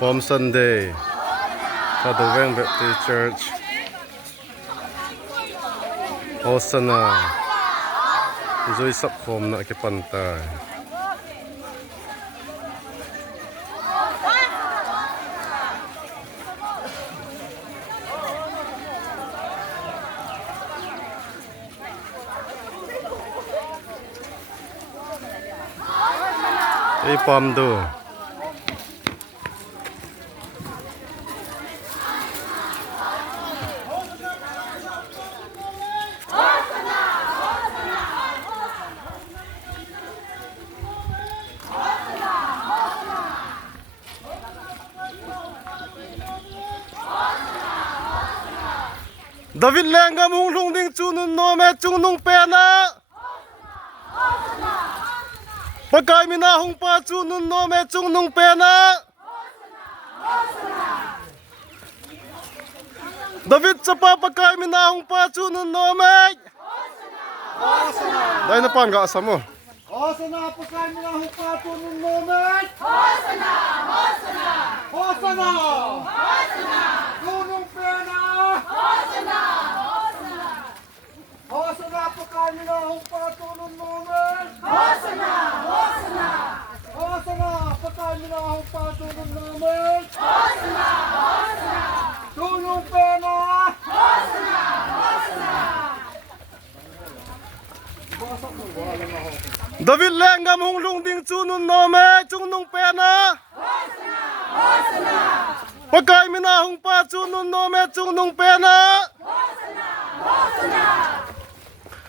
Palm Sunday sa Duweng Baptist Church. Osa na Zoy Sapkom na ikipantay. Pamdo David Lenga mong lungding chunun no me chunung pena pagkay minahong pa chunun no me chunung pena David sa pa pagkay minahong pa chunun no me dahil na pa ang gaasa mo Hosana pagkay minahong pa chunun no me Hosana chunung pena Hosana pagkay minahong pa chunun no me Hosana pagkay minahong pa chunun no me chunung pena David Lenga mong lungding chunun no me chunung pena pagkay minahong pa chunun no me chunung pena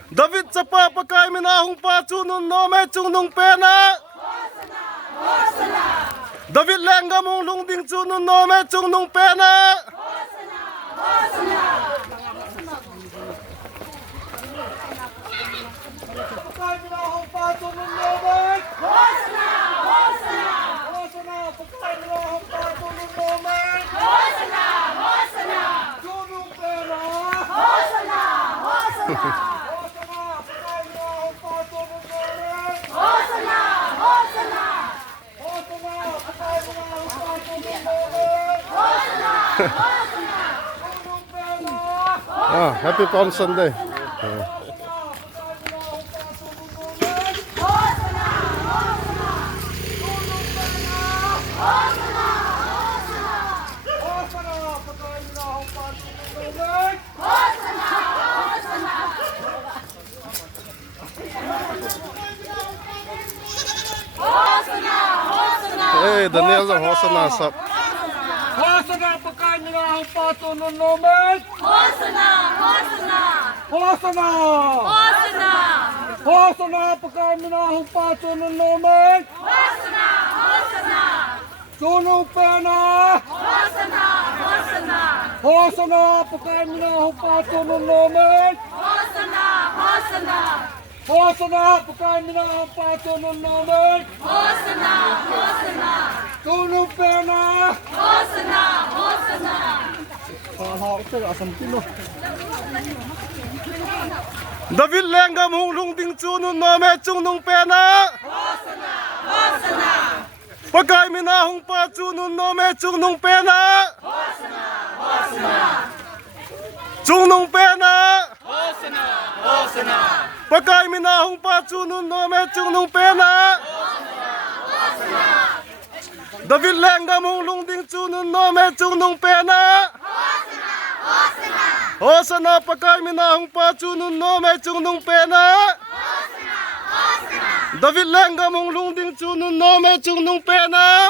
David sa pa pagkay minahong pa chunun no me chunung pena David Lenga mong lungding chunun no me chunung pena pagkay minahong pa chunun no me Hosana pagkay minahong pa chunun no me chunung pena Hosana pagkay minahong pa chunun no me Hosana pagkay minahong pa chunun no me chunung pena Happy Palm Sunday. Hey, Daniel ang Hosana sap. Hosana pagkay minahong pa chunun no me Hosana pagkay minahong pa chunun no me chunung pena Hosana pagkay minahong pa chunun no me Hosana pagkay minahong pa chunun no me chunung pena David Lenga mong lungding chunun no me chunung pena pagkay minahong pa chunun no me chunung pena chunung pena pagkay minahong pa chunun no me chunung pena David Lenga mong lungding chunun no me chunung pena Hosana pagkay minahong pa chunun no me chunung pena David Lenga mong lungding chunun no me chunung pena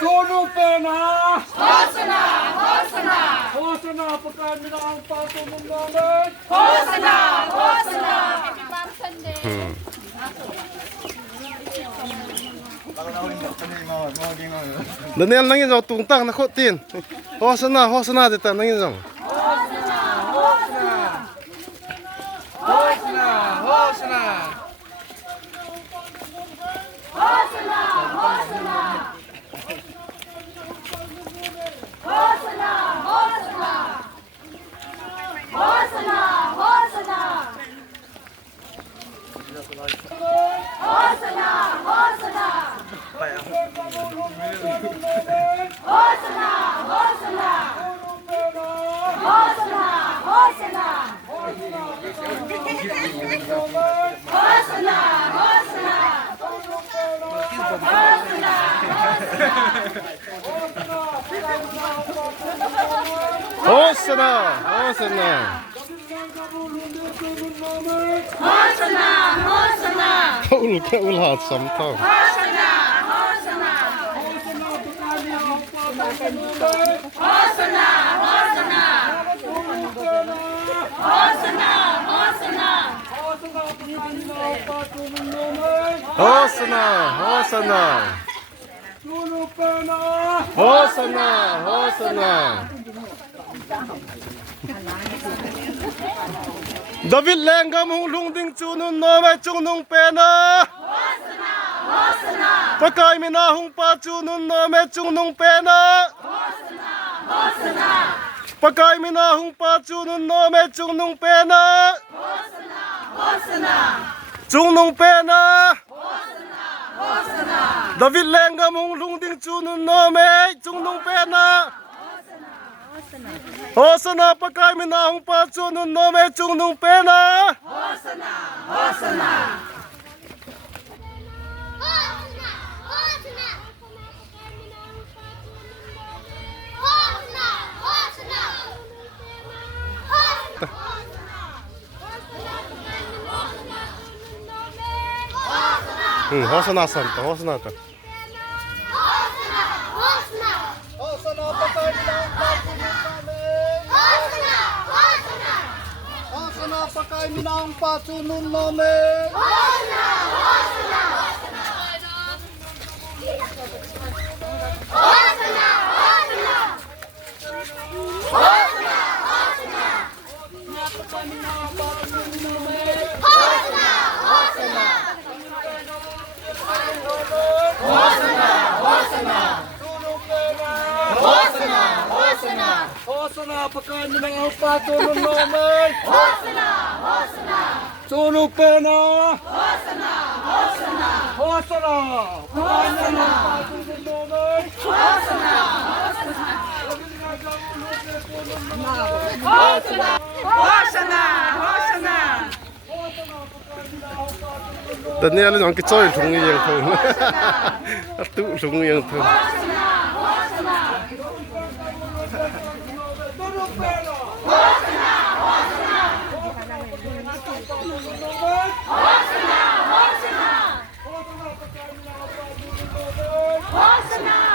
chunung pena Hosana pagkay minahong pa chunun no me Daniel nangin zo tung tang na khot tin. Ho sana de ta nangin zo. Hosana. Ul hat samtal. Hosana. David lenggam hung lung ding chunun no me chung nung pena. Pakai mina hung pa chunun no me chung nung pena. Pakai mina hung pa chunun no me chung nung pena. Chung nung pena. David lenggam hung lung ding chunun no me chung nung pena. Hosana pakai mina hung pa chunun no me chung nung pena. Hosana santa, hosana ta. Pakai minang patunun namin. Hosana, pakai minang patunun namin. Sunog pena! Hosana! Daniel ang kitsoy thung yang thung. Tu thung yang thung.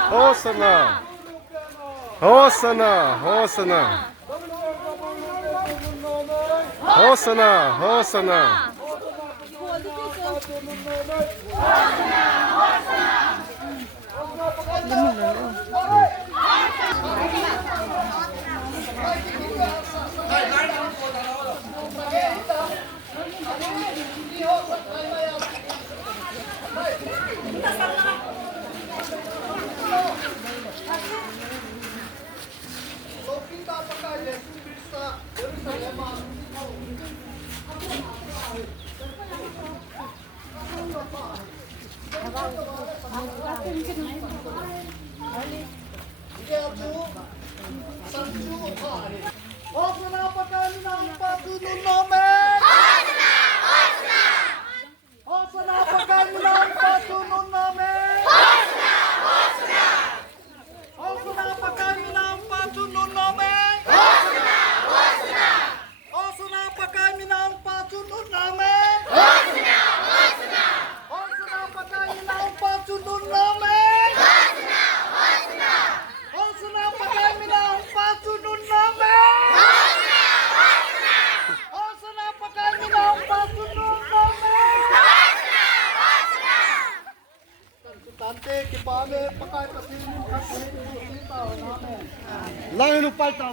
Hosana. Hosana pakai minang patunun namin. Hosana pakai minang patunun namin. Hosana pakai minang patunun namin. Hosana pakai minang patunun namin. Hosana pakai minang patunun namin. Hosana pakai minang patunun namin. importante, kibali, pagkakasin mo kasi yung tao namin. Langin ng palta.